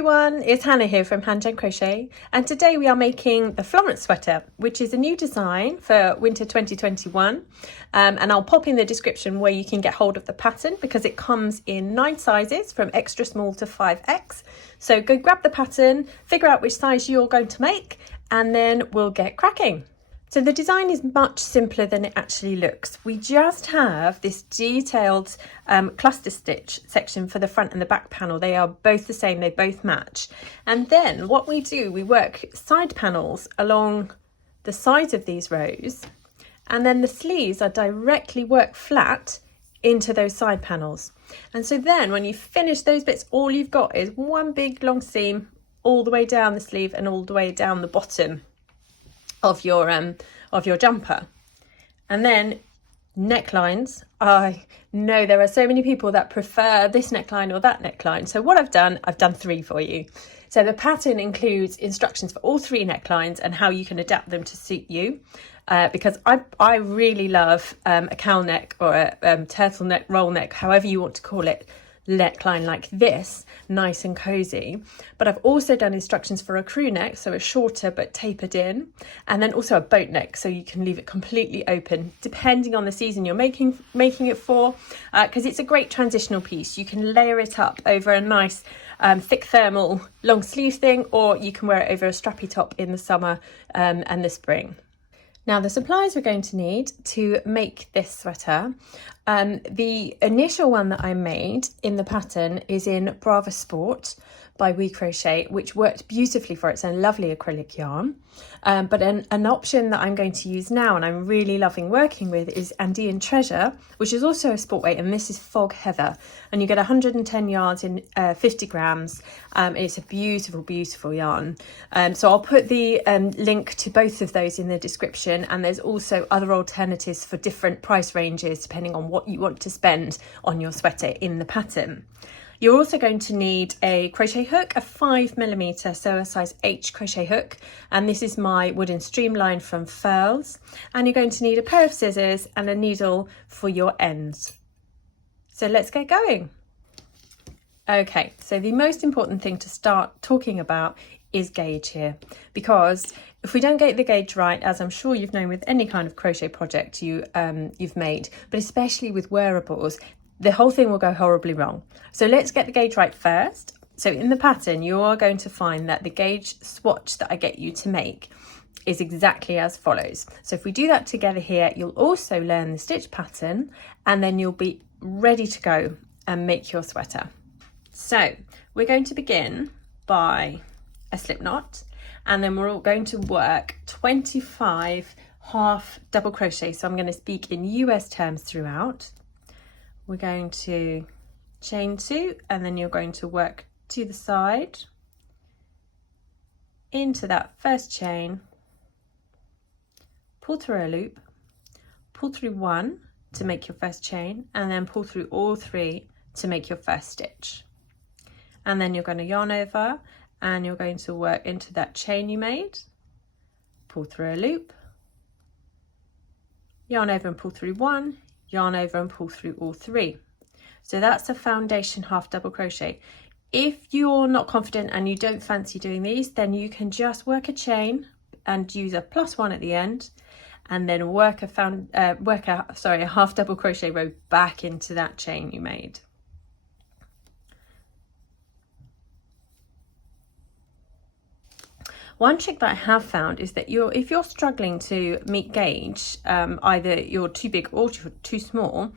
everyone, it's Hannah here from Hand Jam Crochet, and today we are making the Florence sweater, which is a new design for winter 2021, and I'll pop in the description where you can get hold of the pattern because it comes in 9 sizes from extra small to 5X. So go grab the pattern, figure out which size you're going to make, and then we'll get cracking. So the design is much simpler than it actually looks. We just have this detailed cluster stitch section for the front and the back panel. They are both the same, they both match. And then what we do, we work side panels along the sides of these rows, and then the sleeves are directly worked flat into those side panels. And so then when you finish those bits, all you've got is one big long seam all the way down the sleeve and all the way down the bottom of your jumper. And then necklines. I know there are so many people that prefer this neckline or that neckline, so what I've done 3 for you. So the pattern includes instructions for all 3 necklines and how you can adapt them to suit you, because I really love a cowl neck or a turtleneck, roll neck, however you want to call it, neckline like this, nice and cozy. But I've also done instructions for a crew neck, so a shorter but tapered in, and then also a boat neck, so you can leave it completely open depending on the season you're making it for, because it's a great transitional piece. You can layer it up over a nice thick thermal long sleeve thing, or you can wear it over a strappy top in the summer and the spring. Now the supplies we're going to need to make this sweater, the initial one that I made in the pattern is in Brava Sport by We Crochet, which worked beautifully for it. It's a lovely acrylic yarn. But an option that I'm going to use now and I'm really loving working with is Andean Treasure, which is also a sport weight, and this is Fog Heather. And you get 110 yards in 50 grams. It's a beautiful, beautiful yarn. So I'll put the link to both of those in the description, and there's also other alternatives for different price ranges depending on what you want to spend on your sweater in the pattern. You're also going to need a crochet hook, a 5mm, so a size H crochet hook. And this is my wooden streamline from Furls. And you're going to need a pair of scissors and a needle for your ends. So let's get going. Okay, so the most important thing to start talking about is gauge here, because if we don't get the gauge right, as I'm sure you've known with any kind of crochet project you've made, but especially with wearables, the whole thing will go horribly wrong. So let's get the gauge right first. So in the pattern, you are going to find that the gauge swatch that I get you to make is exactly as follows. So if we do that together here, you'll also learn the stitch pattern, and then you'll be ready to go and make your sweater. So we're going to begin by a slip knot, and then we're all going to work 25 half double crochet. So I'm going to speak in US terms throughout. We're going to chain 2, and then you're going to work to the side into that first chain, pull through a loop, pull through 1 to make your first chain, and then pull through all 3 to make your first stitch. And then you're going to yarn over, and you're going to work into that chain you made, pull through a loop, yarn over and pull through 1, yarn over and pull through all 3. So that's a foundation half double crochet. If you're not confident and you don't fancy doing these, then you can just work a chain and use a +1 at the end, and then work a half double crochet row back into that chain you made. One trick that I have found is that if you're struggling to meet gauge, either you're too big or too small,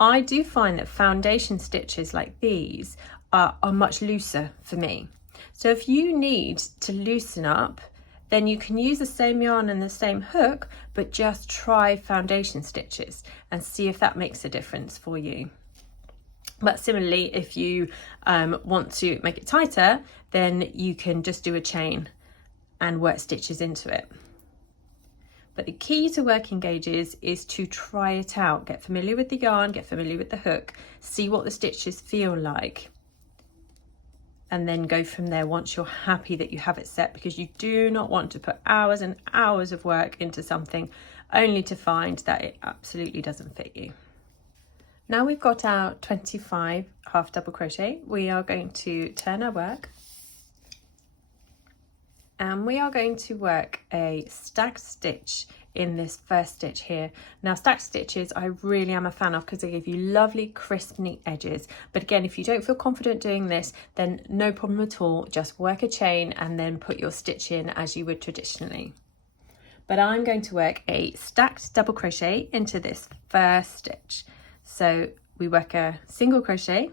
I do find that foundation stitches like these are much looser for me. So if you need to loosen up, then you can use the same yarn and the same hook, but just try foundation stitches and see if that makes a difference for you. But similarly, if you want to make it tighter, then you can just do a chain and work stitches into it. But the key to working gauges is to try it out. Get familiar with the yarn, get familiar with the hook, see what the stitches feel like, and then go from there once you're happy that you have it set, because you do not want to put hours and hours of work into something only to find that it absolutely doesn't fit you. Now we've got our 25 half double crochet, we are going to turn our work And we are going to work a stacked stitch in this first stitch here. Now stacked stitches I really am a fan of because they give you lovely crisp neat edges, but again, if you don't feel confident doing this, then no problem at all, just work a chain and then put your stitch in as you would traditionally. But I'm going to work a stacked double crochet into this first stitch. So we work a single crochet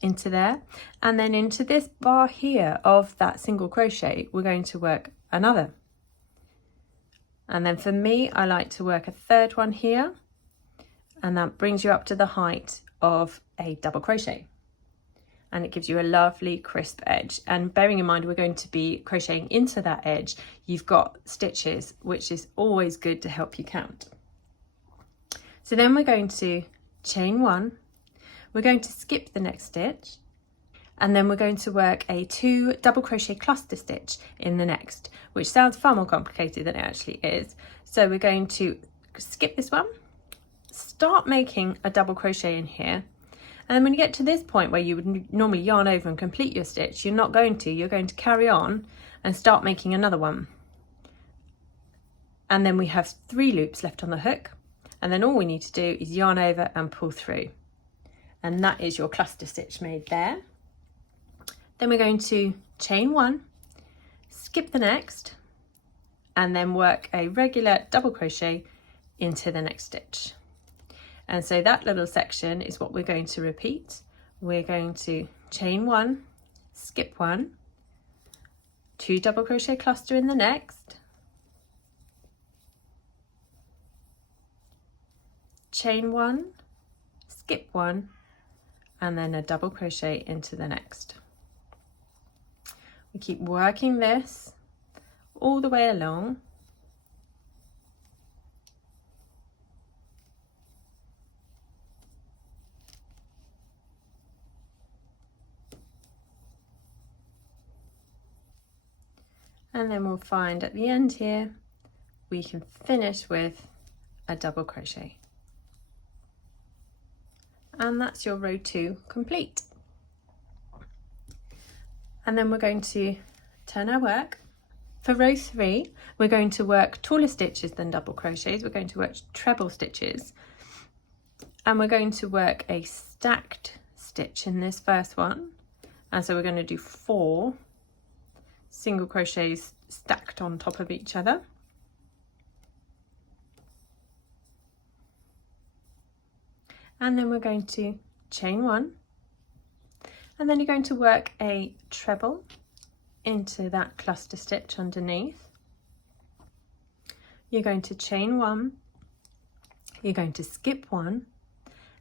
into there, and then into this bar here of that single crochet we're going to work another. And then for me, I like to work a third one here, and that brings you up to the height of a double crochet, and it gives you a lovely crisp edge. And bearing in mind we're going to be crocheting into that edge, you've got stitches, which is always good to help you count. So then we're going to chain one, we're going to skip the next stitch, and then we're going to work a 2 double crochet cluster stitch in the next, which sounds far more complicated than it actually is. So we're going to skip this one, start making a double crochet in here, and then when you get to this point where you would normally yarn over and complete your stitch, you're not going to, you're going to carry on and start making another one. And then we have 3 loops left on the hook, and then all we need to do is yarn over and pull through. And that is your cluster stitch made there. Then we're going to chain one, skip the next, and then work a regular double crochet into the next stitch. And so that little section is what we're going to repeat. We're going to chain one, skip one, 2 double crochet cluster in the next, chain one, skip one, and then a double crochet into the next. We keep working this all the way along. And then we'll find at the end here, we can finish with a double crochet. And that's your row 2 complete. And then we're going to turn our work. For row 3, we're going to work taller stitches than double crochets. We're going to work treble stitches, and we're going to work a stacked stitch in this first one. And so we're going to do 4 single crochets stacked on top of each other. And then we're going to chain one, and then you're going to work a treble into that cluster stitch underneath. You're going to chain one, you're going to skip one,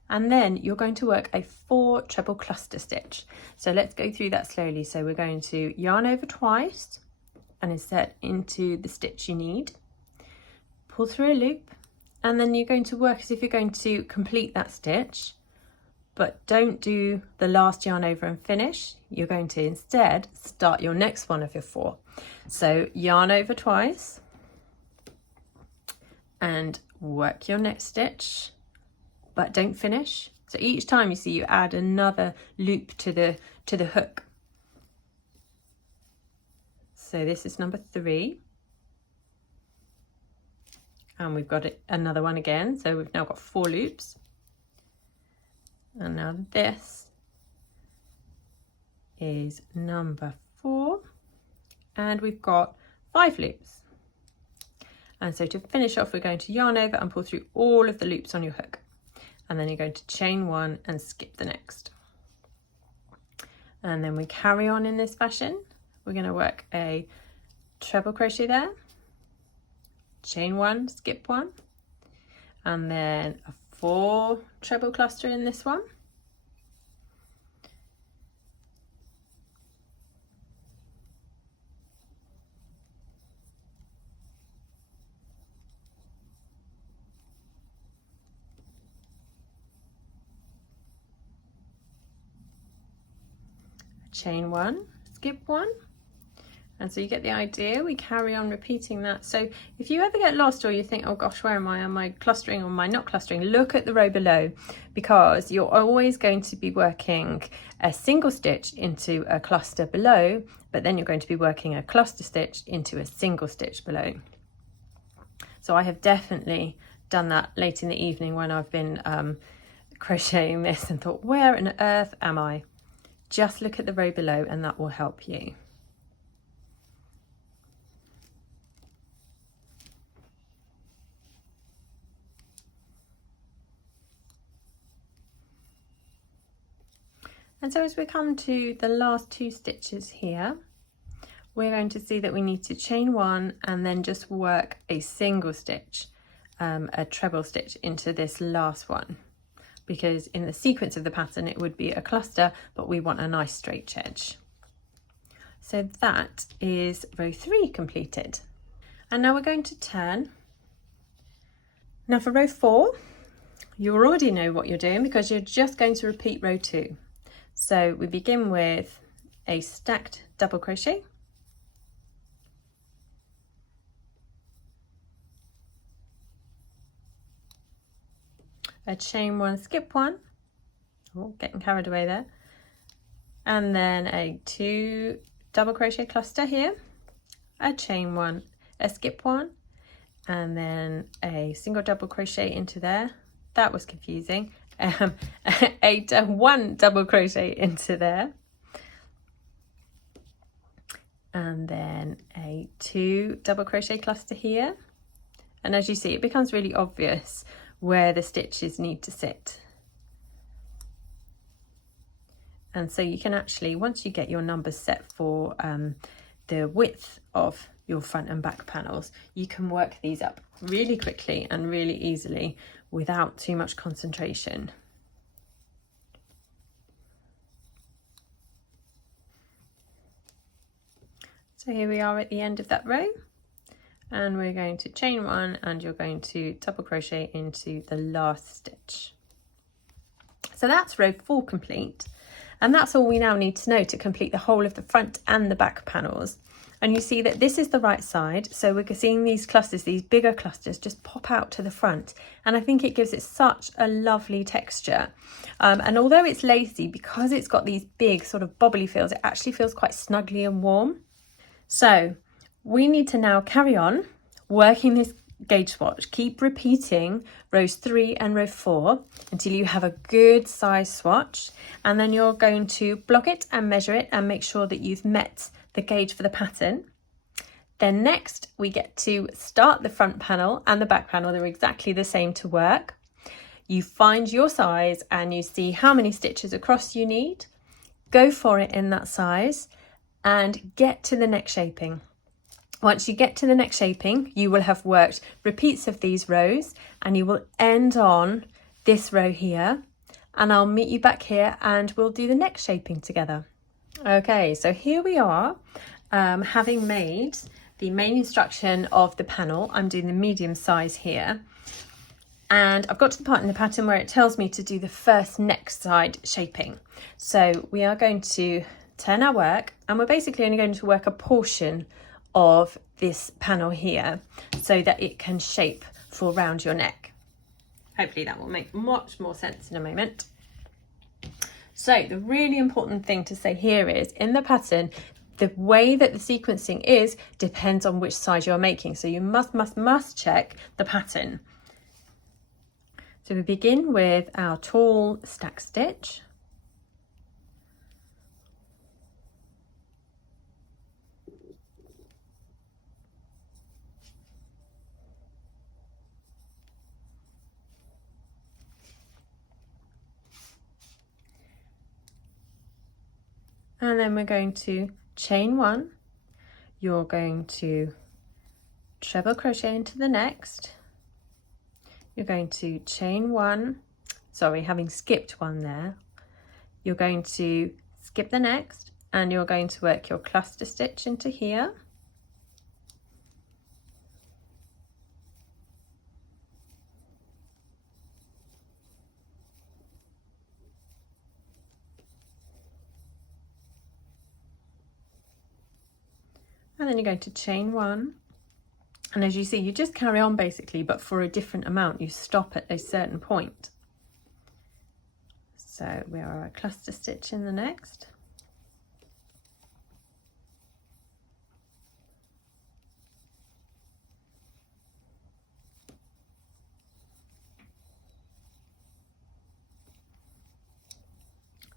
and then you're going to work a 4 treble cluster stitch. So let's go through that slowly. So we're going to yarn over twice and insert into the stitch you need, pull through a loop, and then you're going to work as if you're going to complete that stitch, but don't do the last yarn over and finish. You're going to instead start your next one of your 4. So yarn over twice and work your next stitch, but don't finish. So each time you see, you add another loop to the hook. So this is number 3. And we've got another one again. So we've now got 4 loops. And now this is number 4. And we've got 5 loops. And so to finish off, we're going to yarn over and pull through all of the loops on your hook. And then you're going to chain one and skip the next. And then we carry on in this fashion. We're going to work a treble crochet there, chain one, skip one, and then a 4 treble cluster in this one. Chain one, skip one, and so you get the idea. We carry on repeating that. So if you ever get lost or you think, oh gosh, where am I clustering or am I not clustering, look at the row below, because you're always going to be working a single stitch into a cluster below but then you're going to be working a cluster stitch into a single stitch below. So I have definitely done that late in the evening when I've been crocheting this and thought, where on earth am I? Just look at the row below and that will help you. And so as we come to the last 2 stitches here, we're going to see that we need to chain 1 and then just work a single stitch, a treble stitch into this last one, because in the sequence of the pattern it would be a cluster, but we want a nice straight edge. So that is row 3 completed. And now we're going to turn. Now for row 4, you already know what you're doing because you're just going to repeat row 2. So we begin with a stacked double crochet, a chain 1, skip 1, oh, getting carried away there, and then a 2 double crochet cluster here, a chain 1, a skip 1, and then a single double crochet into there. That was confusing. A 1 double crochet into there, and then a 2 double crochet cluster here. And as you see, it becomes really obvious where the stitches need to sit. And so you can actually, once you get your numbers set for the width of your front and back panels, you can work these up really quickly and really easily without too much concentration. So here we are at the end of that row, and we're going to chain 1 and you're going to double crochet into the last stitch. So that's row 4 complete, and that's all we now need to know to complete the whole of the front and the back panels. And you see that this is the right side, so we're seeing these clusters, these bigger clusters, just pop out to the front, and I think it gives it such a lovely texture. And although it's lacy, because it's got these big sort of bobbly feels, it actually feels quite snuggly and warm. So we need to now carry on working this gauge swatch. Keep repeating rows 3 and row 4 until you have a good size swatch, and then you're going to block it and measure it and make sure that you've met the gauge for the pattern. Then next we get to start the front panel and the back panel. They're exactly the same to work. You find your size and you see how many stitches across you need, go for it in that size and get to the neck shaping. Once you get to the neck shaping, you will have worked repeats of these rows and you will end on this row here, and I'll meet you back here and we'll do the neck shaping together. Okay, so here we are, having made the main instruction of the panel. I'm doing the medium size here, and I've got to the part in the pattern where it tells me to do the first neck side shaping. So we are going to turn our work, and we're basically only going to work a portion of this panel here so that it can shape for around your neck. Hopefully that will make much more sense in a moment. So the really important thing to say here is, in the pattern, the way that the sequencing is depends on which size you're making. So you must check the pattern. So we begin with our tall stack stitch. And then we're going to chain 1, you're going to treble crochet into the next, you're going to chain 1, sorry, having skipped 1 there, you're going to skip the next, and you're going to work your cluster stitch into here. And then you're going to chain 1, and as you see, you just carry on basically, but for a different amount. You stop at a certain point. So we are a cluster stitch in the next,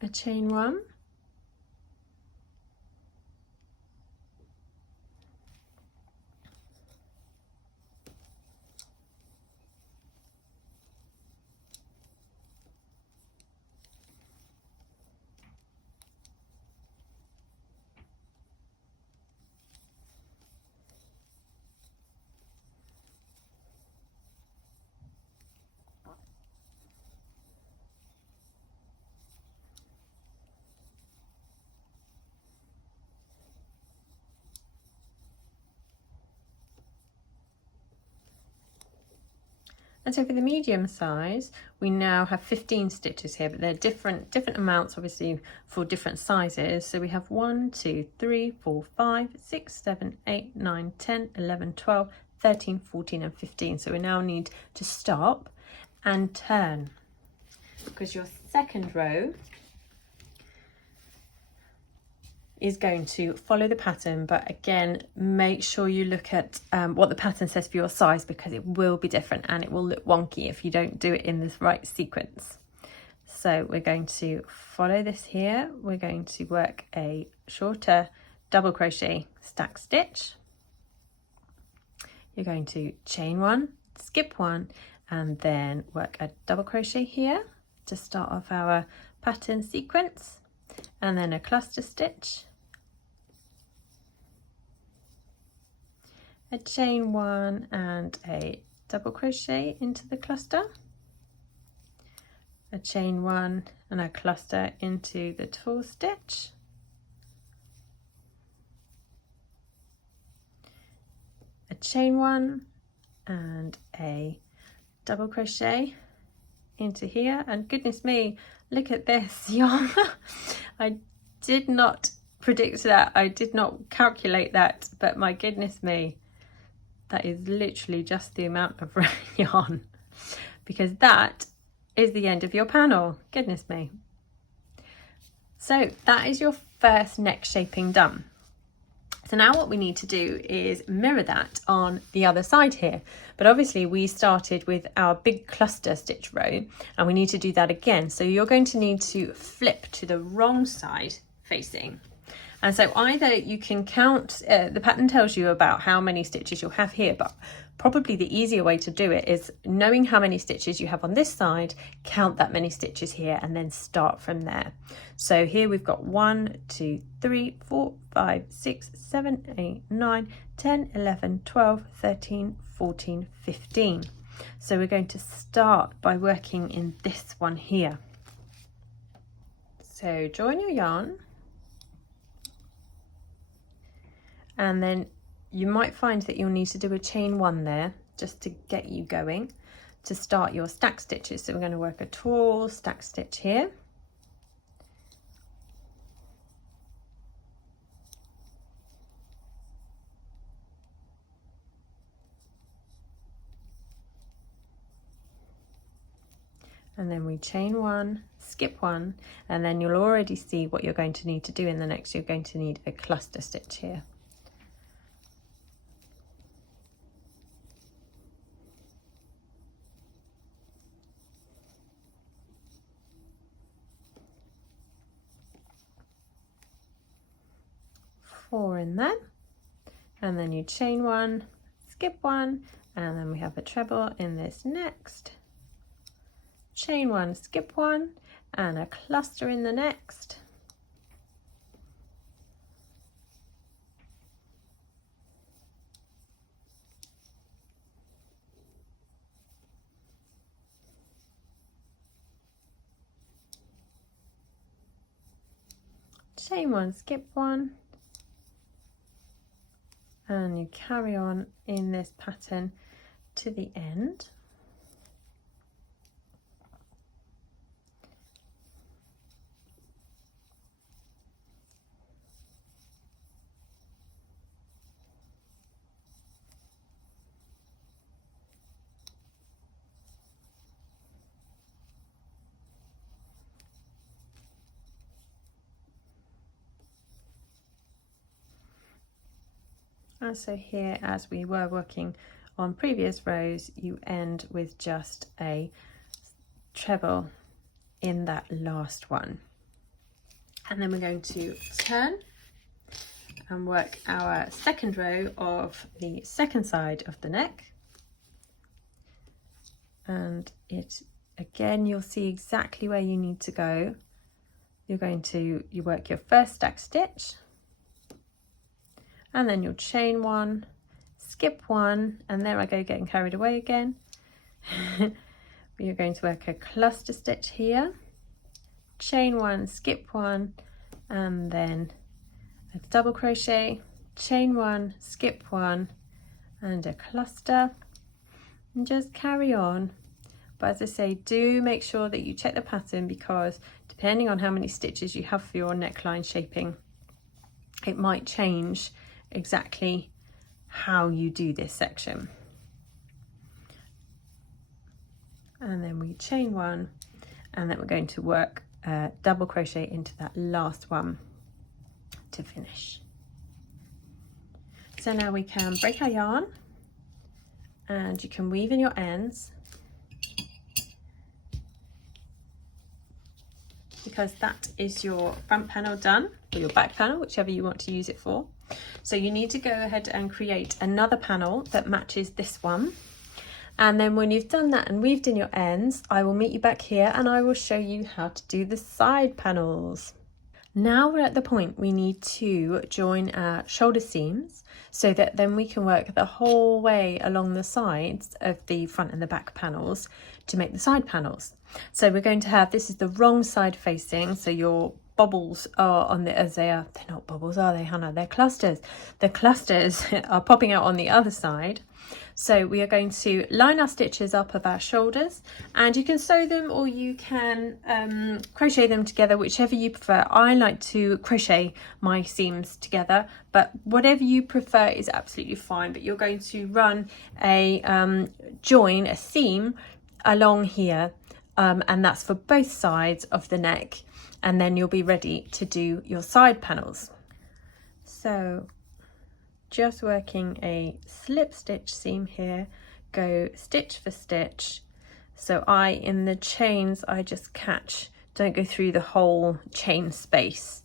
a chain one, and so for the medium size, we now have 15 stitches here, but they're different amounts, obviously, for different sizes. So we have 1, 2, 3, 4, 5, 6, 7, 8, 9, 10, 11, 12, 13, 14, and 15. So we now need to stop and turn, because your second row is going to follow the pattern, but again, make sure you look at what the pattern says for your size, because it will be different and it will look wonky if you don't do it in the right sequence. So we're going to follow this here. We're going to work a shorter double crochet stack stitch. You're going to chain one, skip one, and then work a double crochet here to start off our pattern sequence, and then a cluster stitch, a chain one and a double crochet into the cluster, a chain one and a cluster into the twill stitch, a chain one and a double crochet into here. And goodness me, look at this yarn. I did not predict that, I did not calculate that, but my goodness me, that is literally just the amount of yarn, because that is the end of your panel. Goodness me. So that is your first neck shaping done. So now what we need to do is mirror that on the other side here. But obviously we started with our big cluster stitch row, and we need to do that again. So you're going to need to flip to the wrong side facing. And so either you can count, the pattern tells you about how many stitches you'll have here, but probably the easier way to do it is knowing how many stitches you have on this side, count that many stitches here, and then start from there. So here we've got 1, 2, 3, 4, 5, 6, 7, 8, 9, 10, 11, 12, 13, 14, 15. So we're going to start by working in this one here. So join your yarn, and then you might find that you'll need to do a chain one there just to get you going to start your stack stitches. So we're going to work a tall stack stitch here, and then we chain one, skip one, and then you'll already see what you're going to need to do in the next. You're going to need a cluster stitch here. Four in there, and then you chain one, skip one, and then we have a treble in this next, chain one, skip one, and a cluster in the next, chain one, skip one, and you carry on in this pattern to the end. And so here, as we were working on previous rows, you end with just a treble in that last one. And then we're going to turn and work our second row of the second side of the neck. And it, again, you'll see exactly where you need to go. You're going to, you work your first stack stitch, and then you'll chain one, skip one, and there I go getting carried away again. You're going to work a cluster stitch here, chain one, skip one, and then a double crochet, chain one, skip one, and a cluster, and just carry on. But as I say, do make sure that you check the pattern, because depending on how many stitches you have for your neckline shaping, it might change exactly how you do this section. And then we chain one, and then we're going to work double crochet into that last one to finish. So now we can break our yarn, and you can weave in your ends, because that is your front panel done, or your back panel, whichever you want to use it for. So you need to go ahead and create another panel that matches this one. And then when you've done that and weaved in your ends, I will meet you back here and I will show you how to do the side panels. Now we're at the point we need to join our shoulder seams, so that then we can work the whole way along the sides of the front and the back panels to make the side panels. So we're going to have, this is the wrong side facing, so your bobbles are on the, as they are, they're not bobbles, are they, Hannah? They're clusters. The clusters are popping out on the other side. So we are going to line our stitches up of our shoulders, and you can sew them or you can crochet them together, whichever you prefer. I like to crochet my seams together, but whatever you prefer is absolutely fine. But you're going to run a join, a seam along here, and that's for both sides of the neck, and then you'll be ready to do your side panels. So just working a slip stitch seam here, go stitch for stitch. So in the chains, I just catch, don't go through the whole chain space.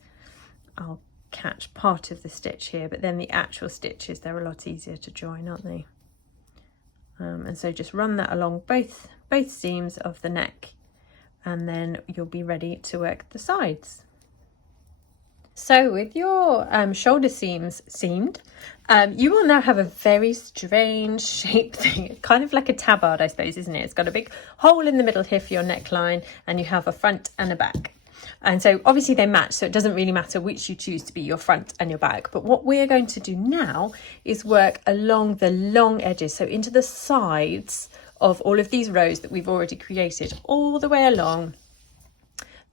I'll catch part of the stitch here, but then the actual stitches, they're a lot easier to join, aren't they? And so just run that along both seams of the neck, and then you'll be ready to work the sides. So with your shoulder seams seamed, you will now have a very strange shaped thing, kind of like a tabard, I suppose, isn't it? It's got a big hole in the middle here for your neckline, and you have a front and a back. And so obviously they match, so it doesn't really matter which you choose to be your front and your back. But what we're going to do now is work along the long edges, so into the sides of all of these rows that we've already created, all the way along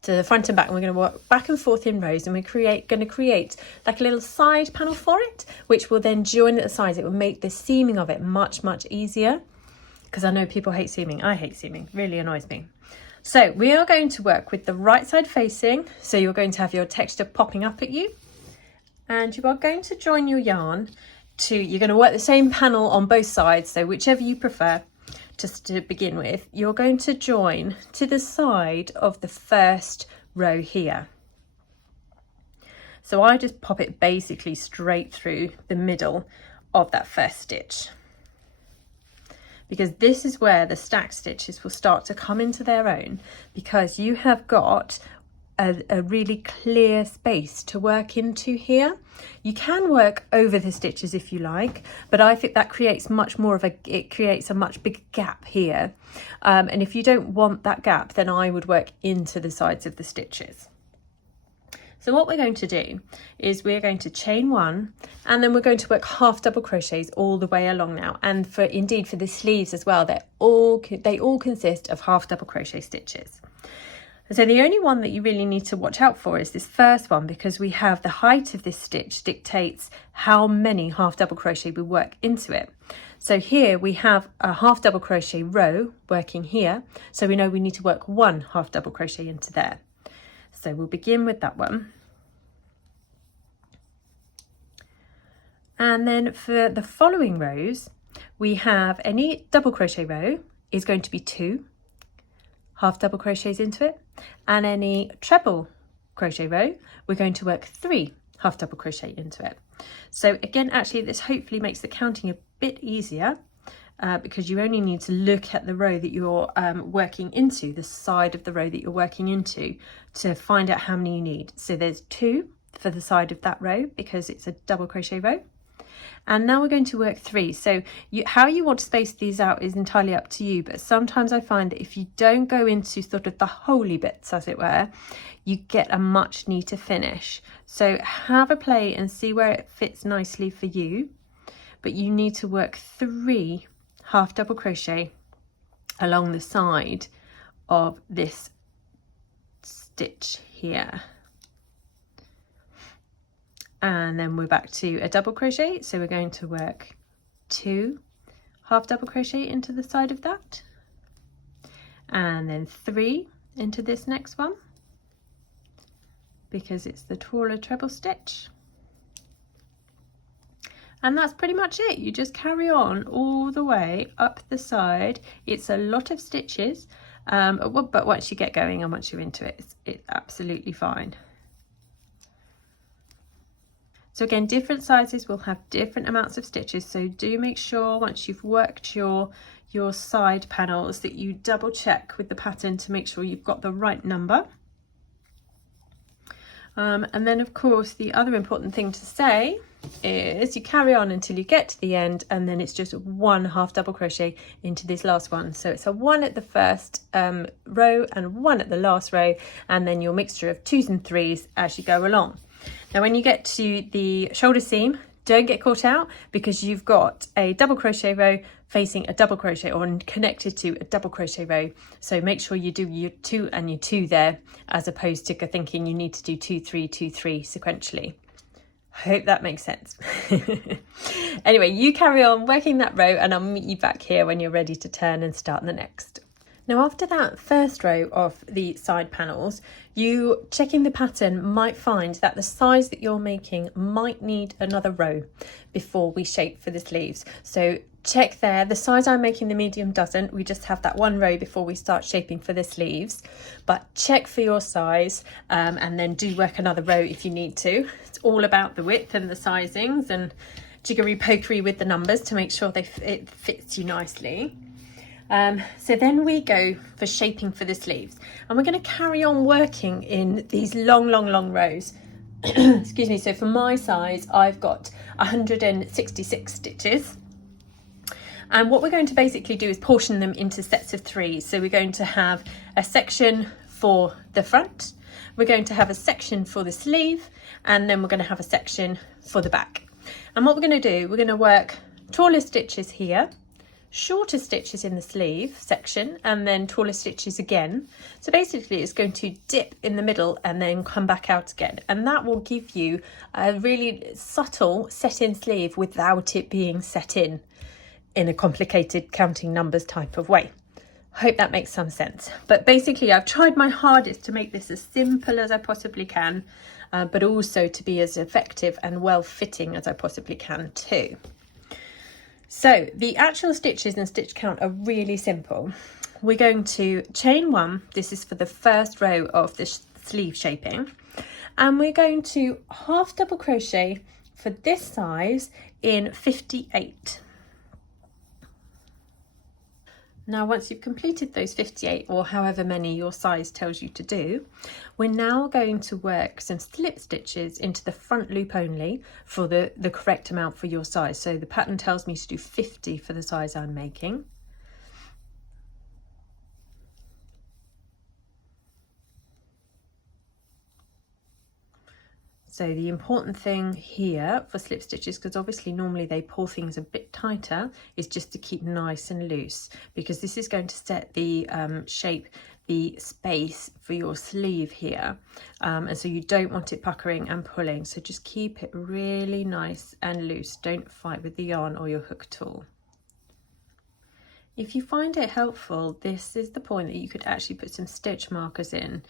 to the front and back. And we're going to work back and forth in rows, and we're going to create like a little side panel for it, which will then join at the sides. It will make the seaming of it much easier, because I know people hate seaming. I hate seaming, really annoys me. So we are going to work with the right side facing, so you're going to have your texture popping up at you, and you are going to join your yarn to, you're going to work the same panel on both sides, so whichever you prefer. Just to begin with, you're going to join to the side of the first row here. So I just pop it basically straight through the middle of that first stitch, because this is where the stack stitches will start to come into their own, because you have got a really clear space to work into here. You can work over the stitches if you like, but I think that creates much more of it creates a much bigger gap here. And if you don't want that gap, then I would work into the sides of the stitches. So what we're going to do is we're going to chain one, and then we're going to work half double crochets all the way along now. And for the sleeves as well, they all consist of half double crochet stitches. So the only one that you really need to watch out for is this first one, because we have the height of this stitch dictates how many half double crochet we work into it. So here we have a half double crochet row working here, so we know we need to work one half double crochet into there. So we'll begin with that one. And then for the following rows, we have any double crochet row is going to be 2 half double crochets into it, and any treble crochet row, we're going to work 3 half double crochet into it. So again, actually this hopefully makes the counting a bit easier because you only need to look at the row that you're working into, the side of the row that you're working into, to find out how many you need. So there's 2 for the side of that row because it's a double crochet row. And now we're going to work 3. So how you want to space these out is entirely up to you, but sometimes I find that if you don't go into sort of the holy bits, as it were, you get a much neater finish. So have a play and see where it fits nicely for you, but you need to work 3 half double crochet along the side of this stitch here. And then we're back to a double crochet, so we're going to work 2 half double crochet into the side of that, and then 3 into this next one because it's the taller treble stitch. And that's pretty much it. You just carry on all the way up the side. It's a lot of stitches, but once you get going and once you're into it, it's absolutely fine. So again, different sizes will have different amounts of stitches, so do make sure once you've worked your side panels that you double check with the pattern to make sure you've got the right number. And then of course the other important thing to say is you carry on until you get to the end, and then it's just 1 half double crochet into this last one. So it's a 1 at the first row and 1 at the last row, and then your mixture of 2s and 3s as you go along. Now when you get to the shoulder seam, don't get caught out because you've got a double crochet row facing a double crochet or connected to a double crochet row. So make sure you do your 2 and your 2 there, as opposed to thinking you need to do 2, 3, 2, 3 sequentially. I hope that makes sense. Anyway, you carry on working that row and I'll meet you back here when you're ready to turn and start the next. Now after that first row of the side panels, you checking the pattern might find that the size that you're making might need another row before we shape for the sleeves. So check there, the size I'm making, the medium, doesn't. We just have that 1 row before we start shaping for the sleeves. But check for your size and then do work another row if you need to. It's all about the width and the sizings and jiggery-pokery with the numbers to make sure it fits you nicely. So then we go for shaping for the sleeves, and we're going to carry on working in these long rows. Excuse me. So for my size, I've got 166 stitches, and what we're going to basically do is portion them into sets of 3. So we're going to have a section for the front, we're going to have a section for the sleeve, and then we're going to have a section for the back. And what we're going to do, we're going to work taller stitches here, shorter stitches in the sleeve section, and then taller stitches again. So basically it's going to dip in the middle and then come back out again, and that will give you a really subtle set-in sleeve without it being set in a complicated counting numbers type of way. I hope that makes some sense. But basically I've tried my hardest to make this as simple as I possibly can, but also to be as effective and well-fitting as I possibly can too. So the actual stitches and stitch count are really simple. We're going to chain 1, this is for the first row of the sleeve shaping, and we're going to half double crochet for this size in 58. Now once you've completed those 58, or however many your size tells you to do, we're now going to work some slip stitches into the front loop only for the correct amount for your size. So the pattern tells me to do 50 for the size I'm making. So the important thing here for slip stitches, because obviously normally they pull things a bit tighter, is just to keep nice and loose, because this is going to set the shape, the space for your sleeve here, and so you don't want it puckering and pulling. So just keep it really nice and loose. Don't fight with the yarn or your hook tool. If you find it helpful, this is the point that you could actually put some stitch markers in.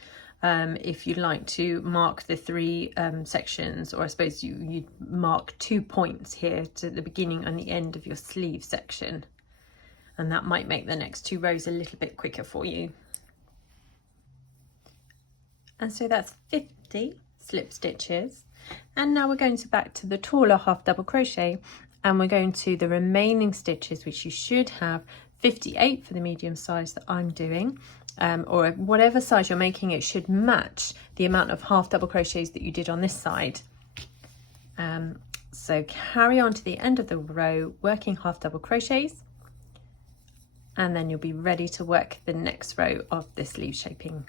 If you'd like to mark the 3 sections, or I suppose you'd mark 2 points here to the beginning and the end of your sleeve section, and that might make the next 2 rows a little bit quicker for you. And so that's 50 slip stitches. And now we're going back to the taller half double crochet, and we're going to the remaining stitches, which you should have 58 for the medium size that I'm doing, or whatever size you're making, it should match the amount of half double crochets that you did on this side. So carry on to the end of the row, working half double crochets, and then you'll be ready to work the next row of the sleeve shaping.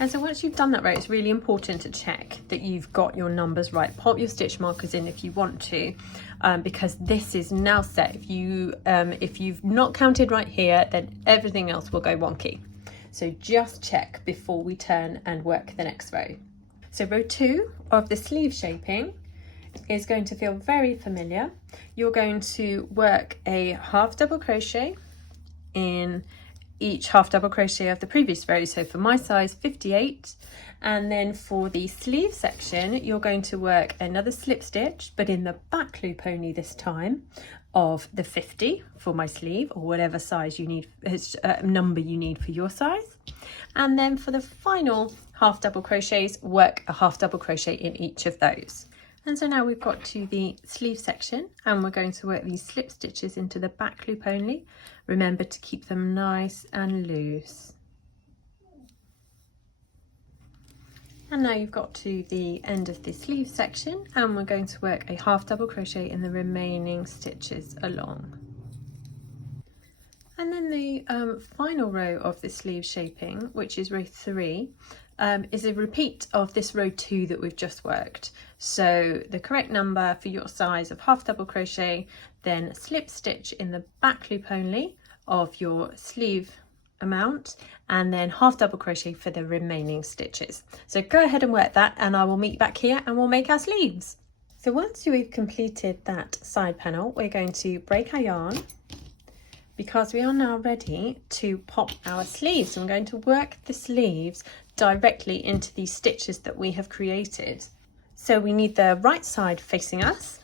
And so once you've done that row, it's really important to check that you've got your numbers right. Pop your stitch markers in if you want to, because this is now set. If you've not counted right here, then everything else will go wonky. So just check before we turn and work the next row. So row 2 of the sleeve shaping is going to feel very familiar. You're going to work a half double crochet in each half double crochet of the previous row. So for my size, 58. And then for the sleeve section, you're going to work another slip stitch, but in the back loop only this time, of the 50 for my sleeve, or whatever size you need, number you need for your size. And then for the final half double crochets, work a half double crochet in each of those. And so now we've got to the sleeve section, and we're going to work these slip stitches into the back loop only. Remember to keep them nice and loose. And now you've got to the end of the sleeve section, and we're going to work a half double crochet in the remaining stitches along. And then the final row of the sleeve shaping, which is row 3, is a repeat of this row 2 that we've just worked. So the correct number for your size of half double crochet, then slip stitch in the back loop only of your sleeve amount, and then half double crochet for the remaining stitches. So go ahead and work that, and I will meet you back here and we'll make our sleeves. So once we've completed that side panel, we're going to break our yarn, because we are now ready to pop our sleeves. So I'm going to work the sleeves directly into these stitches that we have created. So we need the right side facing us,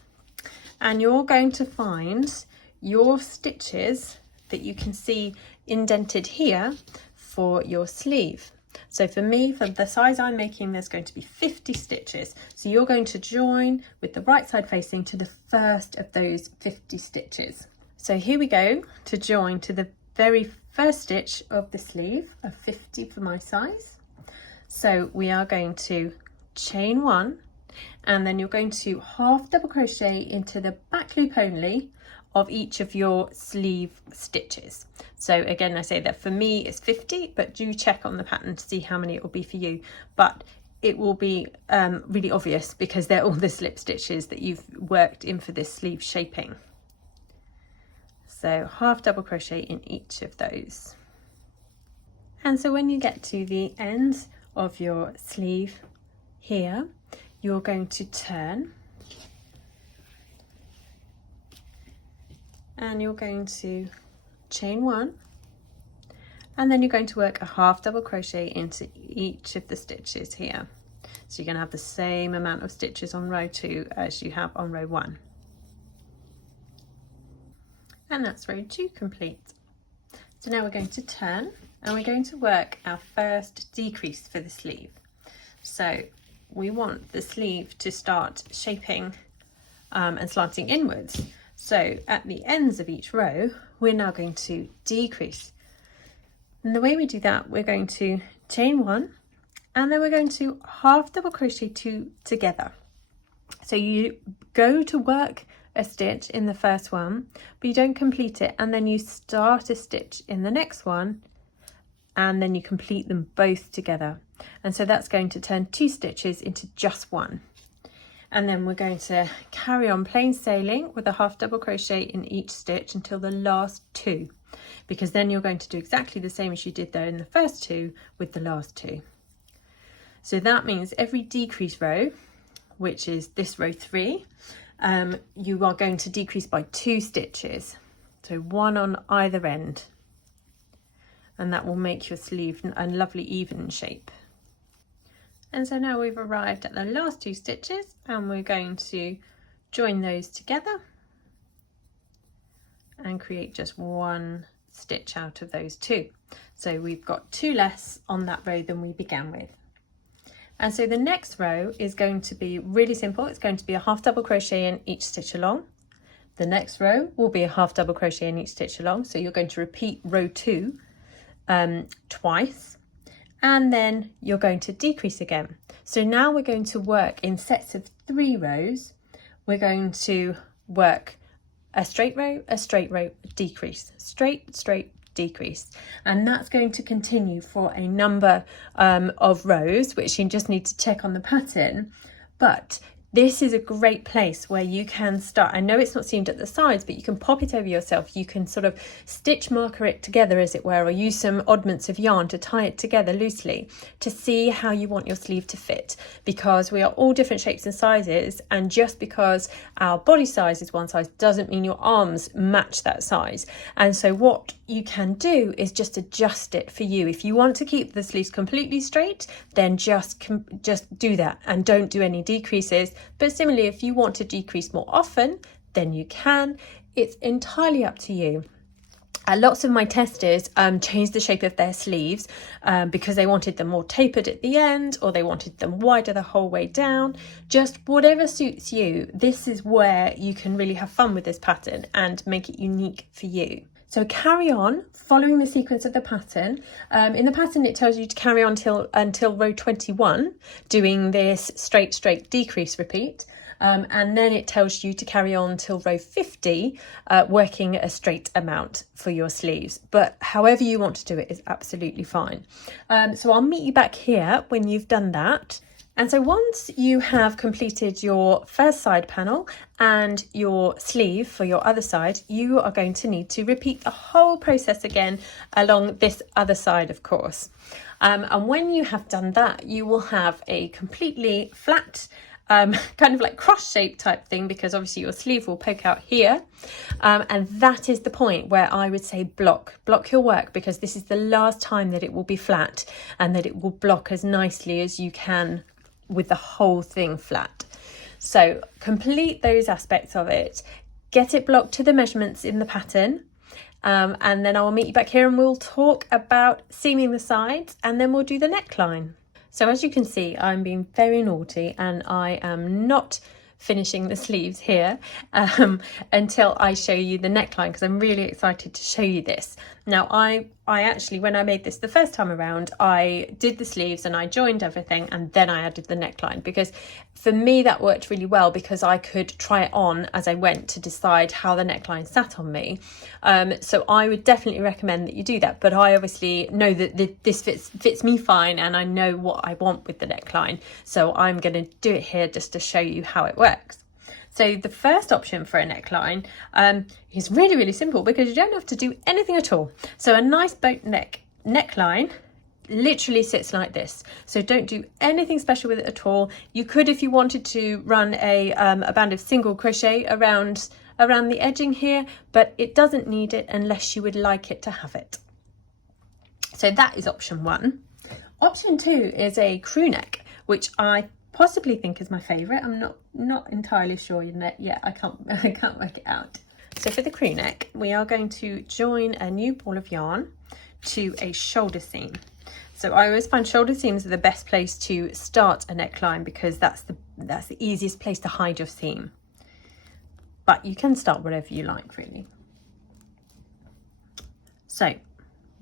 and you're going to find your stitches that you can see indented here for your sleeve. So for me, for the size I'm making, there's going to be 50 stitches. So you're going to join with the right side facing to the first of those 50 stitches. So here we go to join to the very first stitch of the sleeve of 50 for my size. So we are going to chain 1, and then you're going to half double crochet into the back loop only of each of your sleeve stitches. So again, I say that for me it's 50, but do check on the pattern to see how many it will be for you. But it will be really obvious because they're all the slip stitches that you've worked in for this sleeve shaping. So half double crochet in each of those. And so when you get to the end of your sleeve here, you're going to turn, and you're going to chain 1, and then you're going to work a half double crochet into each of the stitches here. So you're going to have the same amount of stitches on row 2 as you have on row 1. And that's row 2 complete. So now we're going to turn, and we're going to work our first decrease for the sleeve. So we want the sleeve to start shaping and slanting inwards. So at the ends of each row, we're now going to decrease. And the way we do that, we're going to chain 1, and then we're going to half double crochet 2 together. So you go to work a stitch in the first one, but you don't complete it, and then you start a stitch in the next one, and then you complete them both together. And so that's going to turn 2 stitches into just 1. And then we're going to carry on plain sailing with a half double crochet in each stitch until the last 2, because then you're going to do exactly the same as you did there in the first 2 with the last 2. So that means every decrease row, which is this row 3, you are going to decrease by 2 stitches, so 1 on either end, and that will make your sleeve a lovely even shape. And so now we've arrived at the last 2 stitches, and we're going to join those together and create just 1 stitch out of those 2. So we've got 2 less on that row than we began with. And so the next row is going to be really simple. It's going to be a half double crochet in each stitch along. The next row will be a half double crochet in each stitch along. So you're going to repeat row 2 twice, and then you're going to decrease again. So now we're going to work in sets of 3 rows. We're going to work a straight row, decrease, straight, decrease, and that's going to continue for a number of rows, which you just need to check on the pattern. But this is a great place where you can start. I know it's not seamed at the sides, but you can pop it over yourself. You can sort of stitch marker it together, as it were, or use some oddments of yarn to tie it together loosely to see how you want your sleeve to fit, because we are all different shapes and sizes, and just because our body size is one size doesn't mean your arms match that size. And so what you can do is just adjust it for you. If you want to keep the sleeves completely straight, then just do that and don't do any decreases. But similarly, if you want to decrease more often, then you can. It's entirely up to you. Lots of my testers changed the shape of their sleeves because they wanted them more tapered at the end, or they wanted them wider the whole way down. Just whatever suits you. This is where you can really have fun with this pattern and make it unique for you. So carry on following the sequence of the pattern. In the pattern, it tells you to carry on until row 21, doing this straight, decrease, repeat. And then it tells you to carry on till row 50, working a straight amount for your sleeves. But however you want to do it is absolutely fine. So I'll meet you back here when you've done that. And so once you have completed your first side panel and your sleeve for your other side, you are going to need to repeat the whole process again along this other side, of course. And when you have done that, you will have a completely flat, kind of like cross shape type thing, because obviously your sleeve will poke out here. And that is the point where I would say block your work, because this is the last time that it will be flat and that it will block as nicely as you can with the whole thing flat. So complete those aspects of it, get it blocked to the measurements in the pattern, and then I will meet you back here and we'll talk about seaming the sides, and then we'll do the neckline. So as you can see, I'm being very naughty and I am not finishing the sleeves here until I show you the neckline, because I'm really excited to show you this. Now I actually, when I made this the first time around, I did the sleeves and I joined everything and then I added the neckline, because for me that worked really well, because I could try it on as I went to decide how the neckline sat on me. So I would definitely recommend that you do that, but I obviously know that this fits me fine and I know what I want with the neckline, so I'm going to do it here just to show you how it works. So the first option for a neckline is really, really simple, because you don't have to do anything at all. So a nice boat neckline literally sits like this. So don't do anything special with it at all. You could, if you wanted to, run a band of single crochet around the edging here, but it doesn't need it unless you would like it to have it. So that is option 1. Option 2 is a crew neck, which I possibly think is my favourite. I'm not entirely sure yet. I can't work it out. So for the crew neck, we are going to join a new ball of yarn to a shoulder seam. So I always find shoulder seams are the best place to start a neckline, because that's the easiest place to hide your seam. But you can start wherever you like, really. So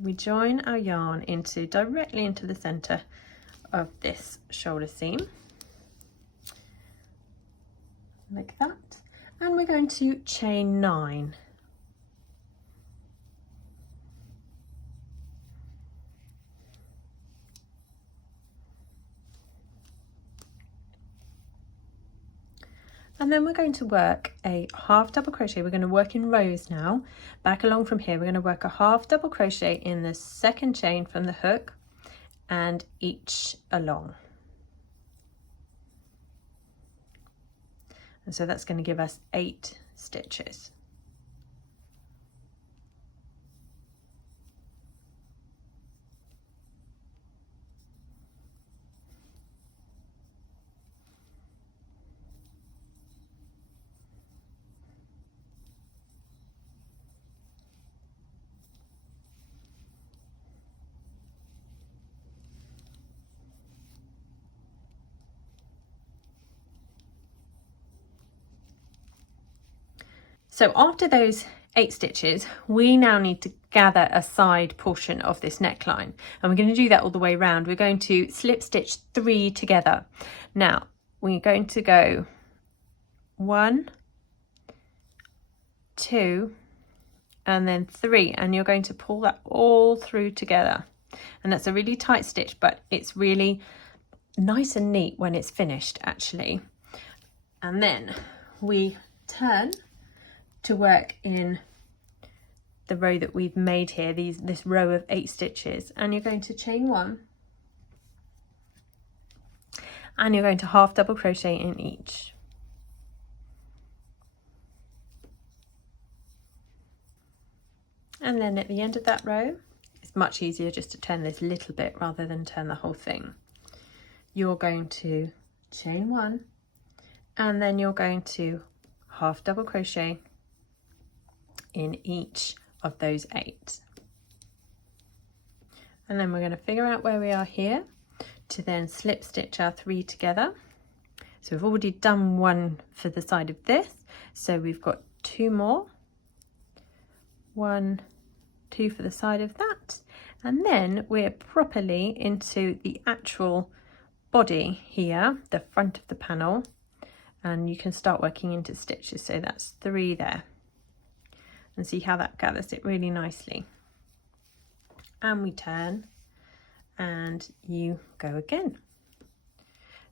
we join our yarn directly into the centre of this shoulder seam, like that, and we're going to chain 9. And then we're going to work a half double crochet. We're going to work in rows now. Back along from here, we're going to work a half double crochet in the second chain from the hook and each along. And so that's going to give us 8 stitches. So after those 8 stitches, we now need to gather a side portion of this neckline, and we're going to do that all the way around. We're going to slip stitch 3 together. Now we're going to go 1, 2, and then 3, and you're going to pull that all through together. And that's a really tight stitch, but it's really nice and neat when it's finished actually. And then we turn to work in the row that we've made here, this row of 8 stitches, and you're going to chain 1, and you're going to half double crochet in each. And then at the end of that row, it's much easier just to turn this little bit rather than turn the whole thing. You're going to chain 1, and then you're going to half double crochet in each of those 8. And then we're going to figure out where we are here to then slip stitch our 3 together. So we've already done 1 for the side of this, so we've got 2 more. 1, 2 for the side of that, and then we're properly into the actual body here, the front of the panel, and you can start working into stitches. So that's 3 there, and see how that gathers it really nicely. And we turn and you go again.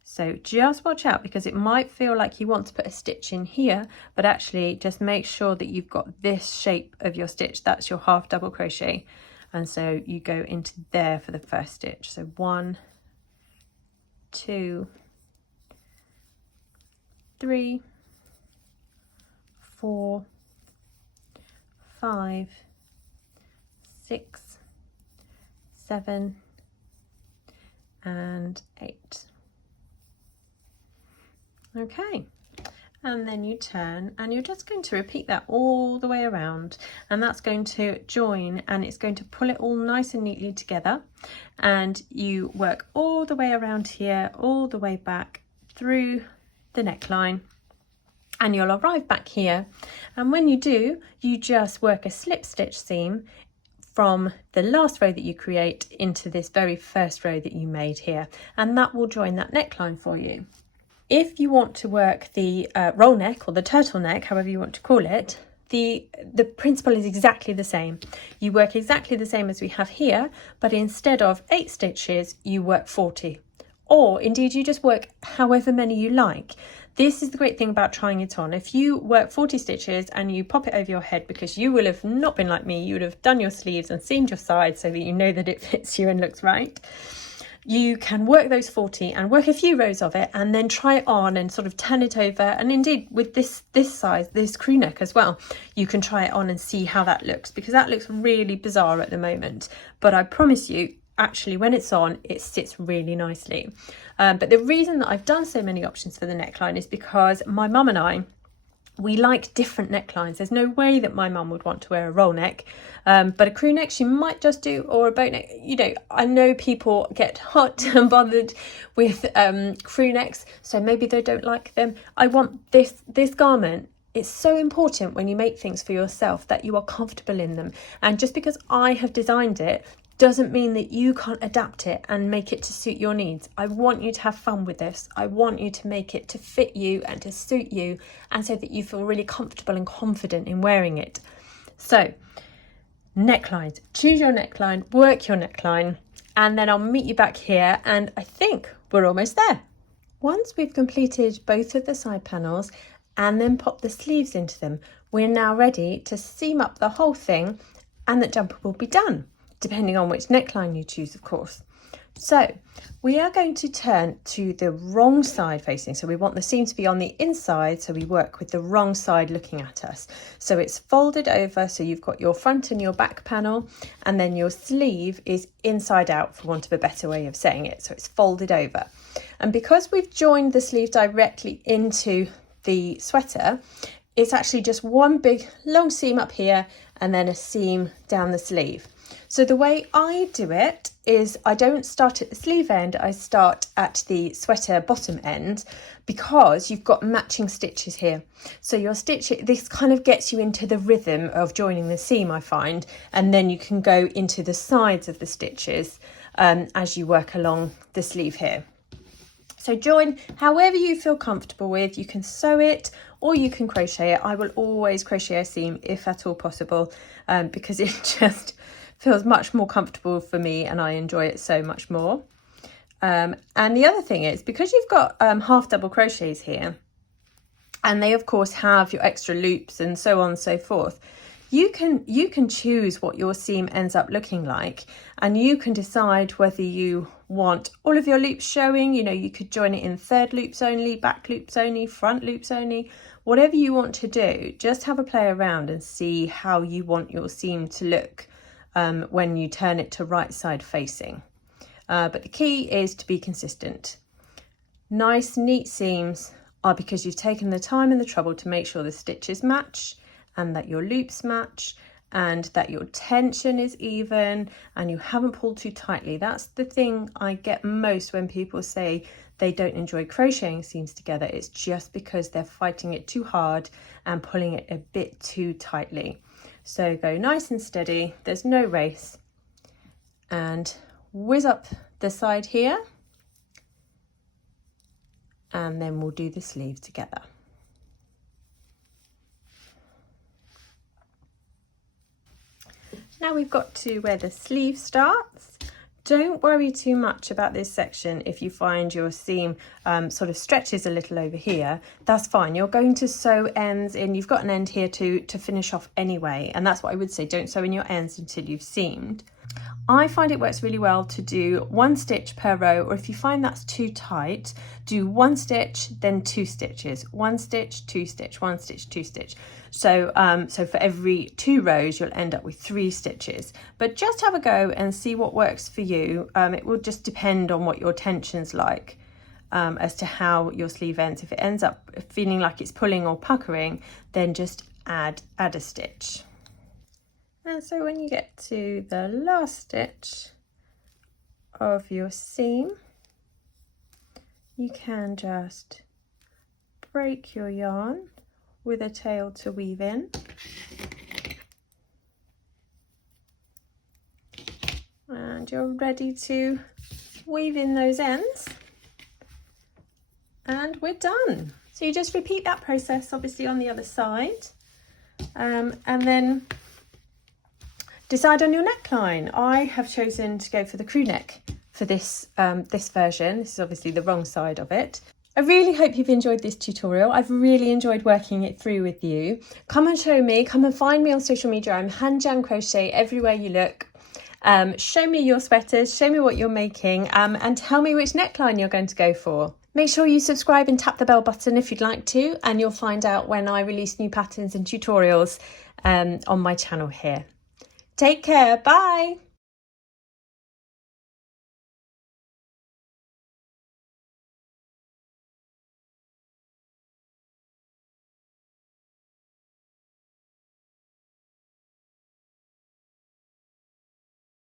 So just watch out, because it might feel like you want to put a stitch in here, but actually just make sure that you've got this shape of your stitch. That's your half double crochet, and so you go into there for the first stitch. So 1, 2, 3, 4, 5, 6, 7, and 8. Okay, and then you turn, and you're just going to repeat that all the way around, and that's going to join, and it's going to pull it all nice and neatly together. And you work all the way around here, all the way back through the neckline, and you'll arrive back here. And when you do, you just work a slip stitch seam from the last row that you create into this very first row that you made here, and that will join that neckline for you. If you want to work the roll neck or the turtleneck, however you want to call it, the principle is exactly the same. You work exactly the same as we have here, but instead of 8 stitches, you work 40. Or indeed, you just work however many you like. This is the great thing about trying it on. If you work 40 stitches and you pop it over your head, because you will have not been like me, you would have done your sleeves and seamed your sides so that you know that it fits you and looks right. You can work those 40 and work a few rows of it, and then try it on and sort of turn it over. And indeed with this size, this crew neck as well, you can try it on and see how that looks, because that looks really bizarre at the moment. But I promise you, actually when it's on, it sits really nicely. But the reason that I've done so many options for the neckline is because my mum and I, we like different necklines. There's no way that my mum would want to wear a roll neck, but a crew neck she might just do, or a boat neck. You know, I know people get hot and bothered with crew necks, so maybe they don't like them. I want this garment. It's so important when you make things for yourself that you are comfortable in them. And just because I have designed it doesn't mean that you can't adapt it and make it to suit your needs. I want you to have fun with this. I want you to make it to fit you and to suit you, and so that you feel really comfortable and confident in wearing it. So, necklines. Choose your neckline, work your neckline, and then I'll meet you back here, and I think we're almost there. Once we've completed both of the side panels and then pop the sleeves into them, we're now ready to seam up the whole thing, and the jumper will be done, depending on which neckline you choose, of course. So we are going to turn to the wrong side facing. So we want the seam to be on the inside, so we work with the wrong side looking at us. So it's folded over, so you've got your front and your back panel, and then your sleeve is inside out, for want of a better way of saying it. So it's folded over. And because we've joined the sleeve directly into the sweater, it's actually just one big long seam up here and then a seam down the sleeve. So the way I do it is I don't start at the sleeve end, I start at the sweater bottom end, because you've got matching stitches here. So your stitch, this kind of gets you into the rhythm of joining the seam, I find, and then you can go into the sides of the stitches as you work along the sleeve here. So join however you feel comfortable with. You can sew it or you can crochet it. I will always crochet a seam if at all possible, because it just feels much more comfortable for me and I enjoy it so much more. And the other thing is, because you've got half double crochets here, and they of course have your extra loops and so on and so forth, you can choose what your seam ends up looking like, and you can decide whether you want all of your loops showing. You know, you could join it in third loops only, back loops only, front loops only, whatever you want to do. Just have a play around and see how you want your seam to look when you turn it to right side facing. But the key is to be consistent. Nice neat seams are because you've taken the time and the trouble to make sure the stitches match, and that your loops match, and that your tension is even, and you haven't pulled too tightly. That's the thing I get most when people say they don't enjoy crocheting seams together. It's just because they're fighting it too hard and pulling it a bit too tightly. So go nice and steady, there's no race, and whiz up the side here, and then we'll do the sleeve together. Now we've got to where the sleeve starts. Don't worry too much about this section if you find your seam sort of stretches a little over here. That's fine. You're going to sew ends in. You've got an end here to finish off anyway, and that's what I would say. Don't sew in your ends until you've seamed. I find it works really well to do 1 stitch per row, or if you find that's too tight, do 1 stitch, then 2 stitches, 1 stitch, 2 stitch, 1 stitch, 2 stitch. So, so for every 2 rows, you'll end up with 3 stitches. But just have a go and see what works for you. It will just depend on what your tension's like as to how your sleeve ends. If it ends up feeling like it's pulling or puckering, then just add a stitch. And so when you get to the last stitch of your seam, you can just break your yarn with a tail to weave in. And you're ready to weave in those ends. And we're done. So you just repeat that process obviously on the other side. And then decide on your neckline. I have chosen to go for the crew neck for this this version. This is obviously the wrong side of it. I really hope you've enjoyed this tutorial. I've really enjoyed working it through with you. Come and show me, come and find me on social media. I'm Hanjan Crochet everywhere you look. Show me your sweaters, show me what you're making, and tell me which neckline you're going to go for. Make sure you subscribe and tap the bell button if you'd like to, and you'll find out when I release new patterns and tutorials on my channel here. Take care, bye!